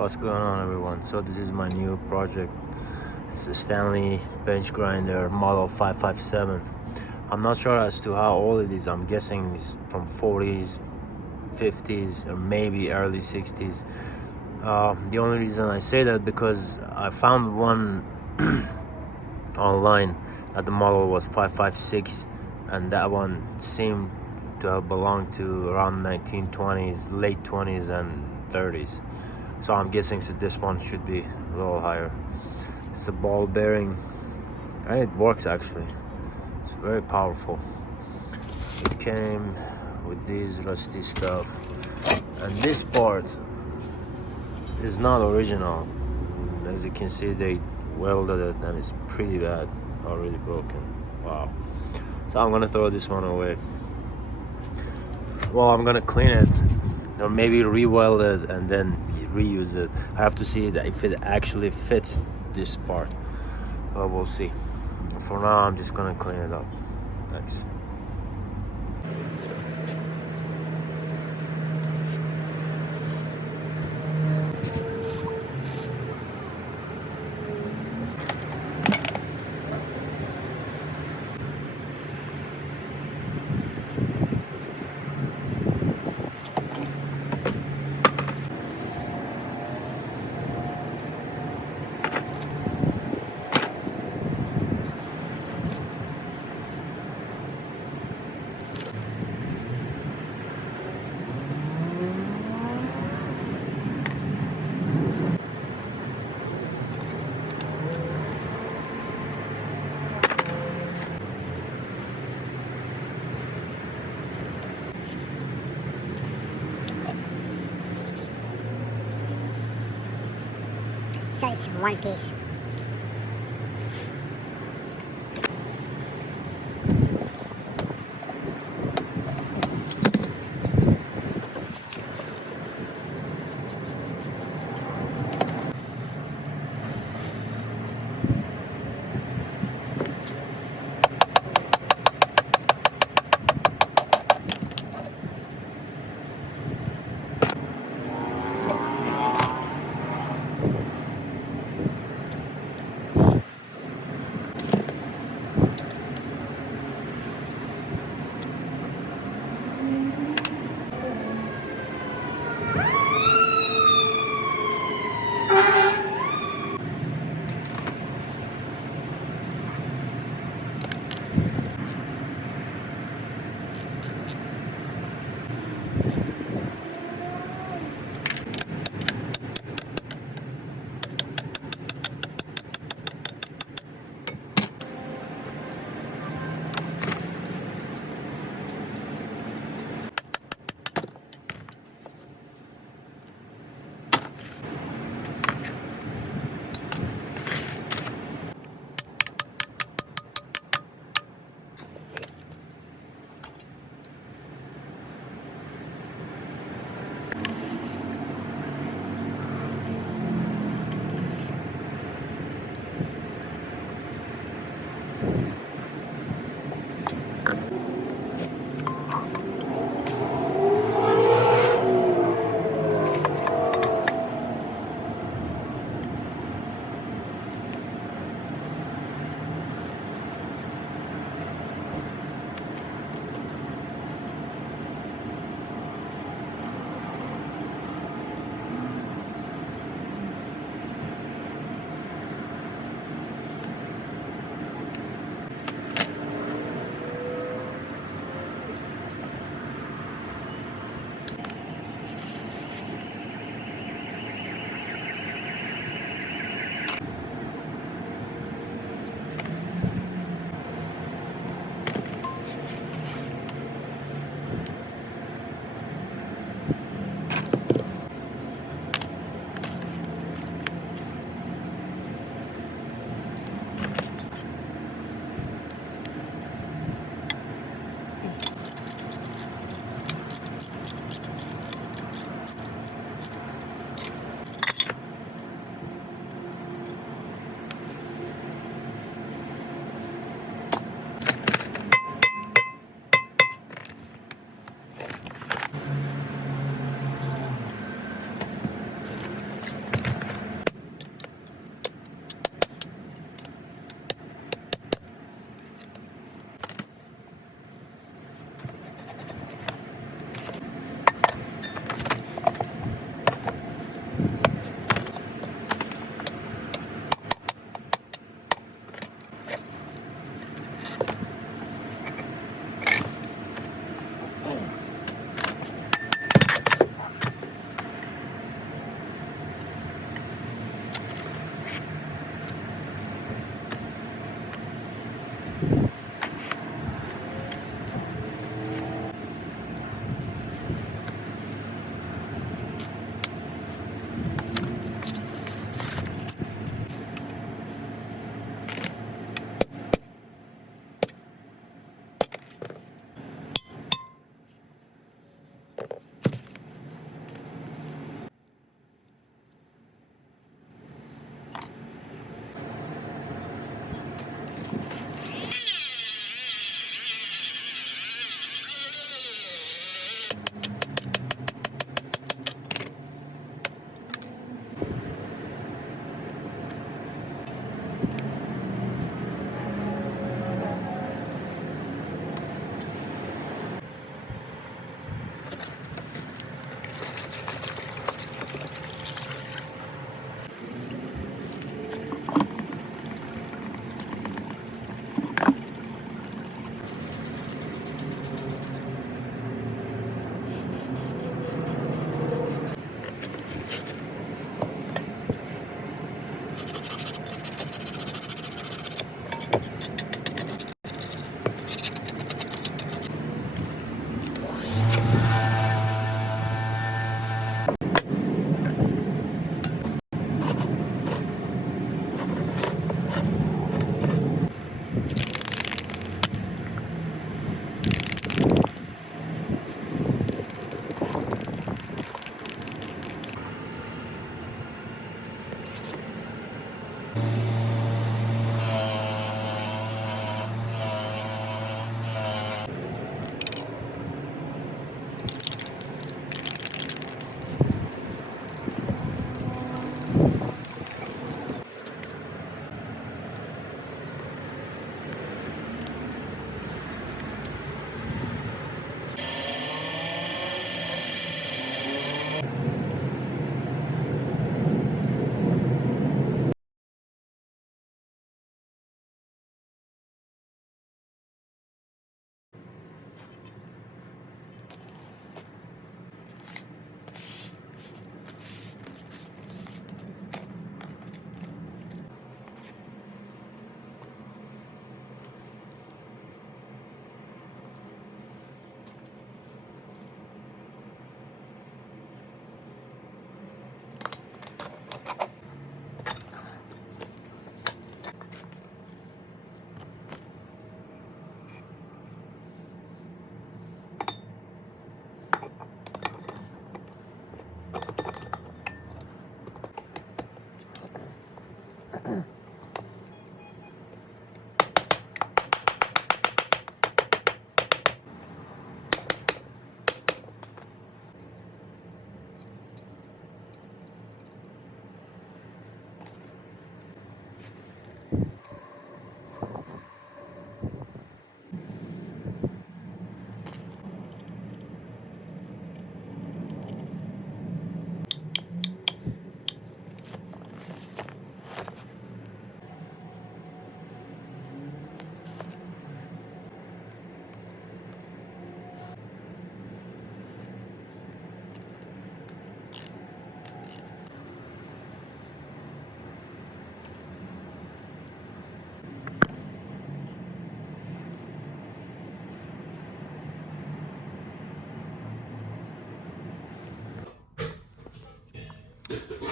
What's going on, everyone? So this is my new project. It's a Stanley bench grinder model 557. I'm not sure as to how old it is. I'm guessing it's from 40s, 50s, or maybe early 60s. The only reason I say that because I found one online that the model was 556, and that one seemed to have belonged to around 1920s, late 20s and 30s. So I'm guessing this one should be a little higher. It's a ball bearing and it works actually. It's very powerful. It came with these rusty stuff, and this part is not original. As you can see, they welded it and it's pretty bad, already broken. Wow. So I'm gonna throw this one away. Well, I'm gonna clean it or maybe re-weld it and then reuse it. I have to see that if it actually fits this part. But we'll see. For now, I'm just gonna clean it up. Thanks. So it's one piece.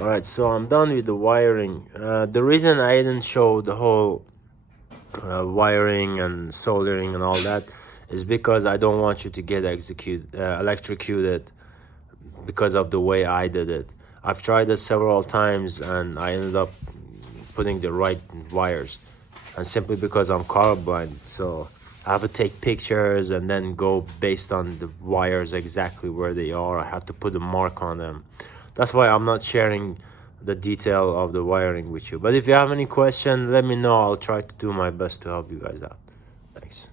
Alright, so I'm done with the wiring. The reason I didn't show the whole wiring and soldering and all that is because I don't want you to get electrocuted because of the way I did it. I've tried it several times and I ended up putting the right wires, and simply because I'm colorblind, so I have to take pictures and then go based on the wires exactly where they are. I have to put a mark on them. That's why I'm not sharing the detail of the wiring with you. But if you have any question, let me know. I'll try to do my best to help you guys out. Thanks.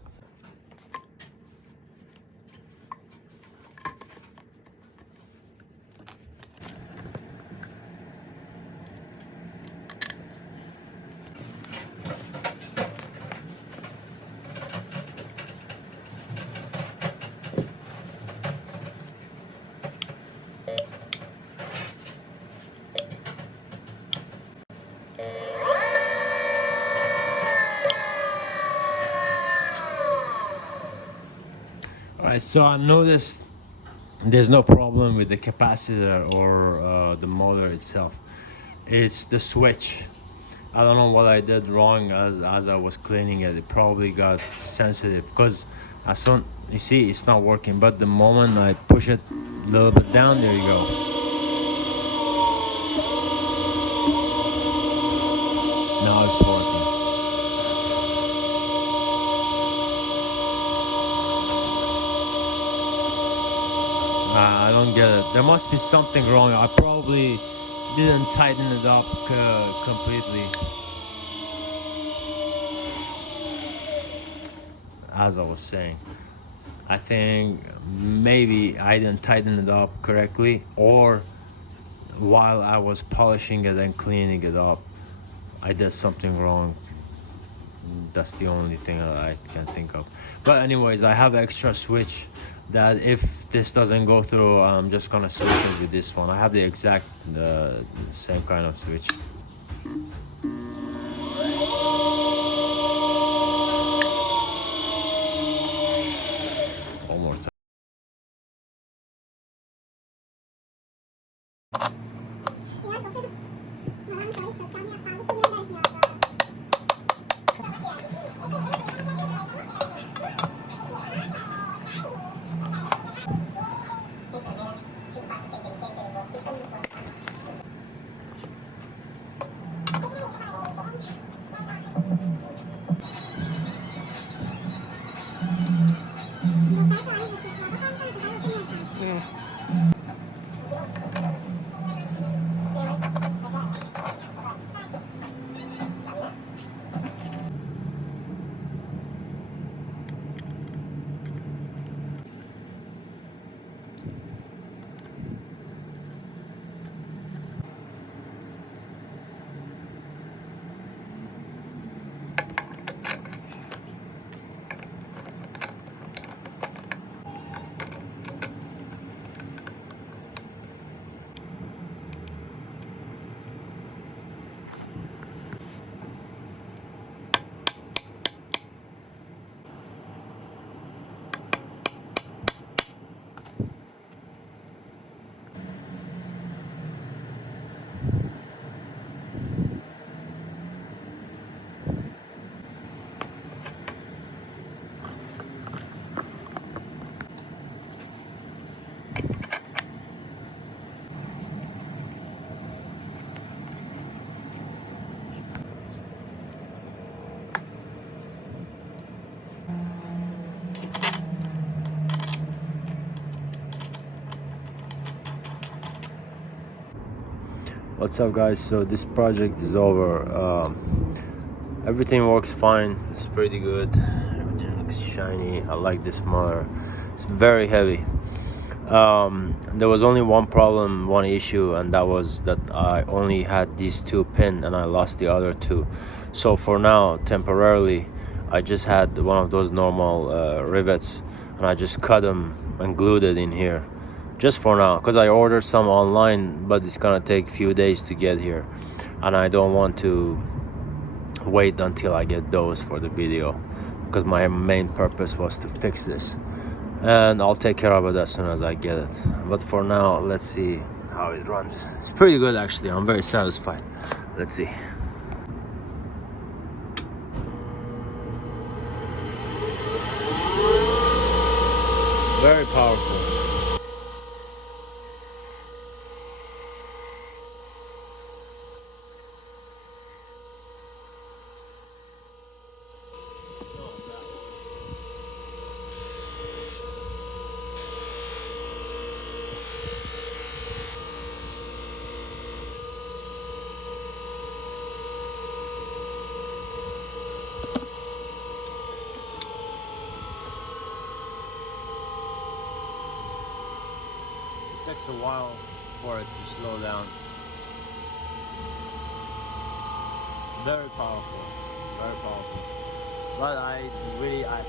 Alright, so I noticed there's no problem with the capacitor or the motor itself. It's the switch. I don't know what I did wrong as I was cleaning it. It probably got sensitive because as soon, you see, it's not working, but the moment I push it a little bit down, there you go. Now it's working. I don't get it. There must be something wrong. I probably didn't tighten it up completely. As I was saying, I think maybe I didn't tighten it up correctly, or while I was polishing it and cleaning it up, I did something wrong. That's the only thing that I can think of. But anyways, I have extra switch that if this doesn't go through, I'm just gonna switch it with this one. I have the exact same kind of switch. One more time. What's up, guys? So this project is over. Everything works fine. It's pretty good. Everything looks shiny. I like this motor. It's very heavy. There was only one problem, one issue, and that was that I only had these two pins and I lost the other two. So for now, temporarily, I just had one of those normal rivets, and I just cut them and glued it in here. Just for now, because I ordered some online, but it's gonna take a few days to get here, and I don't want to wait until I get those for the video, because my main purpose was to fix this, and I'll take care of it as soon as I get it. But for now, let's see how it runs. It's pretty good actually. I'm very satisfied. Let's see. Very powerful. It takes a while for it to slow down. Very powerful, very powerful. But I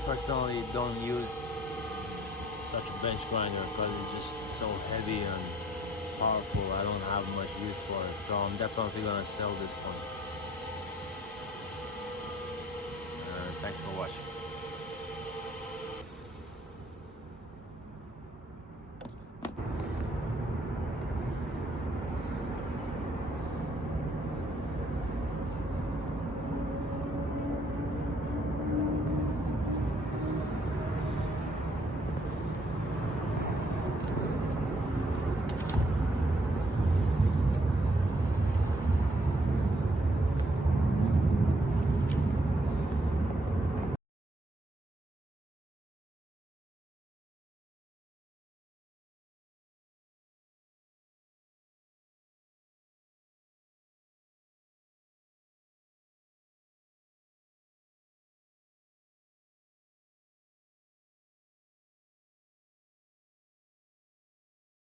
personally don't use such a bench grinder because it's just so heavy and powerful. I don't have much use for it, so I'm definitely gonna sell this one. Thanks for watching.